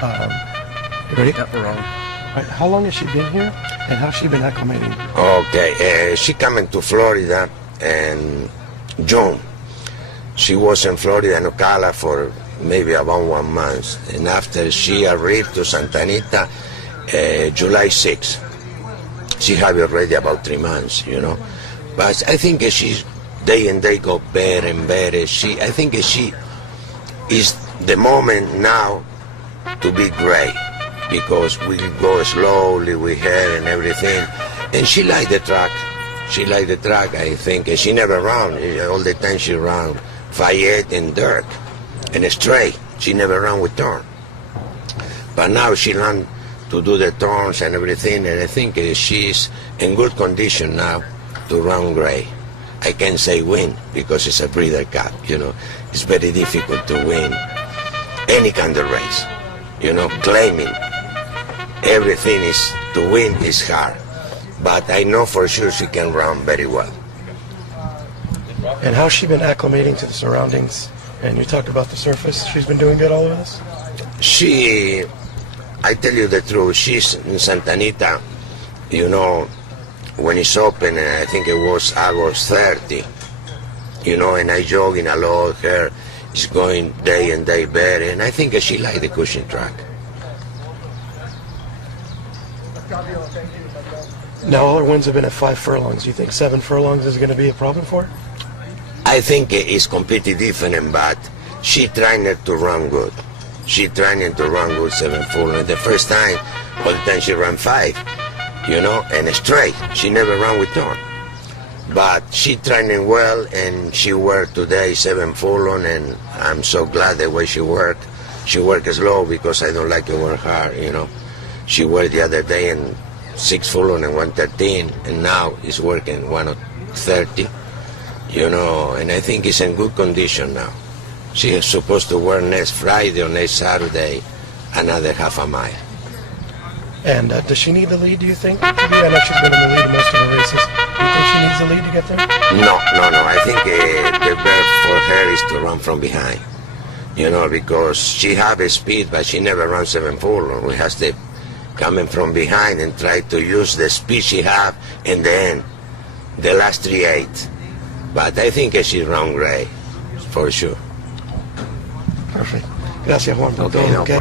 Um, you ready? Yeah, we're on. All right, how long has she been here, and how's she been acclimating? Okay, she coming to Florida in June. She was in Florida and Ocala for maybe about 1 month, and after she arrived to Santa Anita, July 6th. She have already about 3 months, you know. But I think she day and day go better and better. I think she is the moment now to be great, because we go slowly with her and everything, and she like the track. She like the track, I think. She never run. All the time she run 5'8" and dirt and straight. She never run with turn. But now she learn to do the turns and everything, and I think she's in good condition now to run gray. I can't say win because it's a breeder cup, you know. It's very difficult to win any kind of race, you know. Claiming everything is to win is hard, but I know for sure she can run very well. And how's she been acclimating to the surroundings? And you talked about the surface. She's been doing good all of this? I tell you the truth, she's in Santa Anita, you know, when it's open, I think it was August 30, you know, and I jogging a lot, her is going day and day better, and I think she like the cushion track. Now all her wins have been at 5 furlongs. Do you think 7 furlongs is going to be a problem for her? I think it's completely different, but she trying to run good. She trying to run good 7 furlongs. The first time, all the time she ran 5, you know, and straight. She never ran with turn. But she training well, and she worked today 7 furlong, and I'm so glad the way she worked. She worked slow because I don't like to work hard, you know. She worked the other day in 6 furlong and 113, and now is working 130, you know, and I think it's in good condition now. She is supposed to work next Friday or next Saturday another half a mile. And does she need the lead, do you think? I know she's been in the lead in most of the races. Do you think she needs the lead to get there? No. I think the best for her is to run from behind, you know, because she have a speed, but she never runs 7 furlong. We have to come in from behind and try to use the speed she have in the end, the last 3/8. But I think she run great, for sure. Perfect. Gracias, Juan. Okay.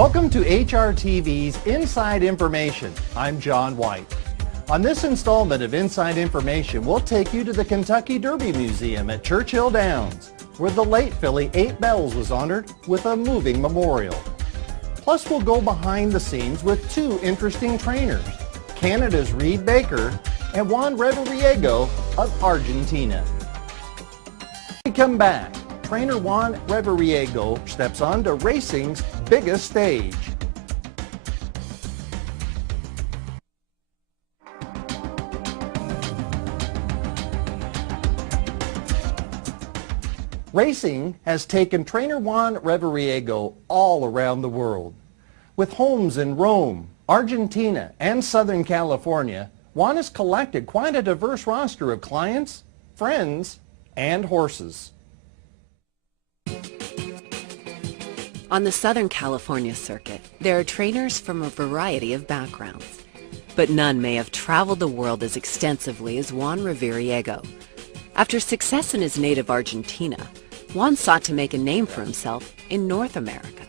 Welcome to HRTV's Inside Information. I'm John White. On this installment of Inside Information, we'll take you to the Kentucky Derby Museum at Churchill Downs, where the late filly 8 Bells was honored with a moving memorial. Plus, we'll go behind the scenes with two interesting trainers, Canada's Reed Baker and Juan Reviriego of Argentina. When we come back, trainer Juan Reviriego steps onto racing's biggest stage. Racing has taken trainer Juan Reviriego all around the world. With homes in Rome, Argentina, and Southern California, Juan has collected quite a diverse roster of clients, friends, and horses. On the Southern California circuit, there are trainers from a variety of backgrounds, but none may have traveled the world as extensively as Juan Reviriego. After success in his native Argentina, Juan sought to make a name for himself in North America.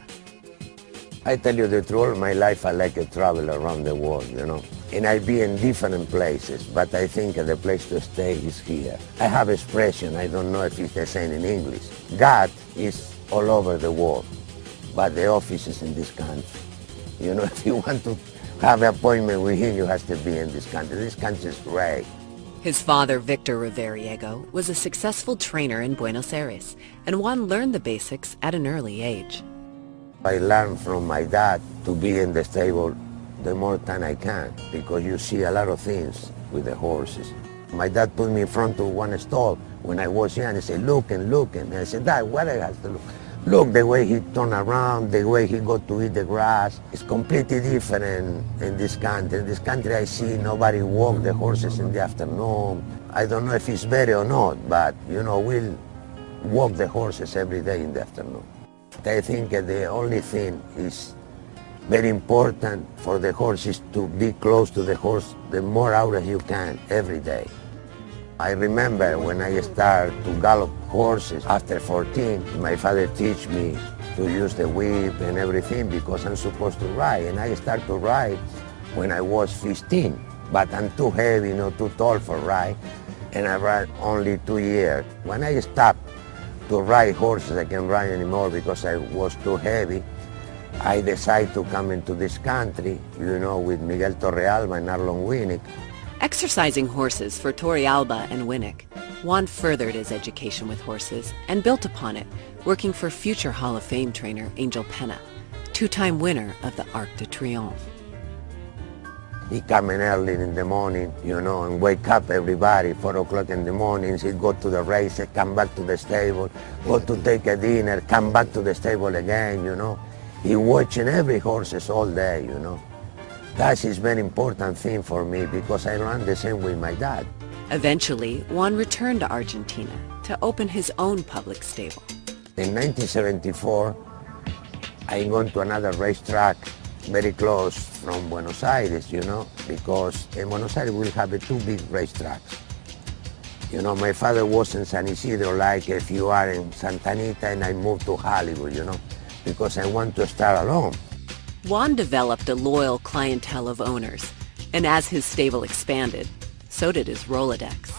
I tell you the truth, all my life I like to travel around the world, you know. And I be in different places, but I think the place to stay is here. I have expression, I don't know if it's the same in English. God is all over the world, but the office is in this country. You know, if you want to have an appointment with him, you have to be in this country. This country is great. His father, Victor Reviriego, was a successful trainer in Buenos Aires, and Juan learned the basics at an early age. I learned from my dad to be in the stable the more time I can, because you see a lot of things with the horses. My dad put me in front of one stall when I was young. He said, look and look. And I said, Dad, what I have to look? Look, the way he turn around, the way he go to eat the grass. It's completely different in this country. In this country, I see nobody walk the horses in the afternoon. I don't know if it's better or not, but, you know, we'll walk the horses every day in the afternoon. I think the only thing is very important for the horse is to be close to the horse the more hours you can every day. I remember when I started to gallop horses after 14, my father teach me to use the whip and everything because I'm supposed to ride. And I started to ride when I was 15, but I'm too heavy, you know, too tall for ride. And I ride only 2 years. When I stopped to ride horses, I can't ride anymore because I was too heavy. I decided to come into this country, you know, with Miguel Torrealba and Arlon Winnick. Exercising horses for Torrealba and Winnick, Juan furthered his education with horses and built upon it, working for future Hall of Fame trainer Angel Pena, two-time winner of the Arc de Triomphe. He come in early in the morning, you know, and wake up everybody, 4 o'clock in the morning. He'd go to the race, come back to the stable, go to take a dinner, come back to the stable again, you know. He watching every horses all day, you know. That is very important thing for me because I ran the same with my dad. Eventually, Juan returned to Argentina to open his own public stable. In 1974, I went to another racetrack very close from Buenos Aires, you know, because in Buenos Aires we'll have 2 big racetracks. You know, my father was in San Isidro, like if you are in Santa Anita, and I moved to Hollywood, you know, because I want to start alone. Juan developed a loyal clientele of owners, and as his stable expanded, so did his Rolodex.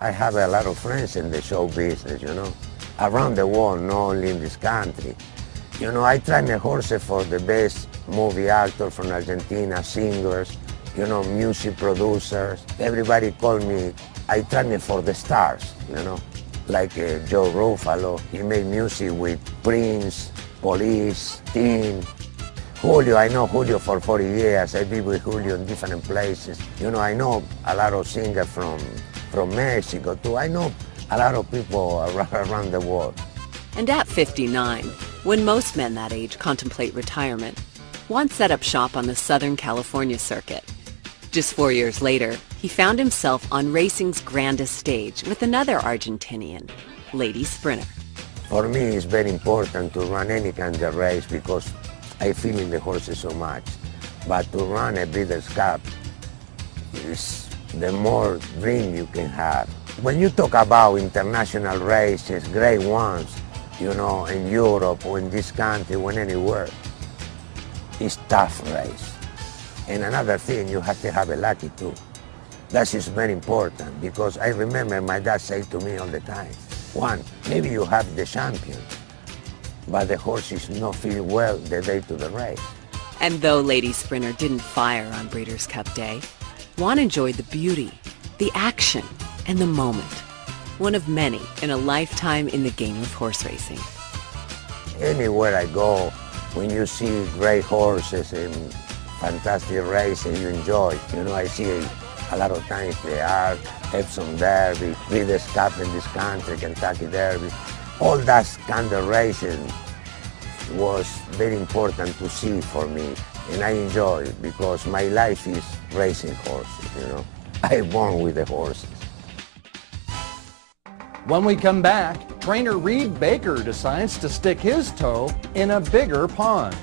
I have a lot of friends in the show business, you know, around the world, not only in this country. You know, I train the horses for the best movie actors from Argentina, singers, you know, music producers. Everybody call me, I train it for the stars, you know, like Joe Ruffalo. He made music with Prince, Police, Teen. Julio, I know Julio for 40 years. I've been with Julio in different places. You know, I know a lot of singers from Mexico too. I know a lot of people around the world. And at 59, when most men that age contemplate retirement, Juan set up shop on the Southern California circuit. Just 4 years later, he found himself on racing's grandest stage with another Argentinian, Lady Sprinter. For me, it's very important to run any kind of race because I feel in the horses so much. But to run a Breeders' Cup is the more dream you can have. When you talk about international races, great ones, you know, in Europe or in this country or anywhere, is tough race. And another thing, you have to have a lucky too. That is very important, because I remember my dad said to me all the time, Juan, maybe you have the champion, but the horse is not feel well the day to the race. And though Lady Sprinter didn't fire on Breeders' Cup Day, Juan enjoyed the beauty, the action, and the moment. One of many in a lifetime in the game of horse racing. Anywhere I go, when you see great horses and fantastic racing, you enjoy. You know, I see a lot of times the Arc, Epsom Derby, Breeders' Cup in this country, Kentucky Derby. All that kind of racing was very important to see for me, and I enjoy it because my life is racing horses, you know. I born with the horses. When we come back, trainer Reed Baker decides to stick his toe in a bigger pond.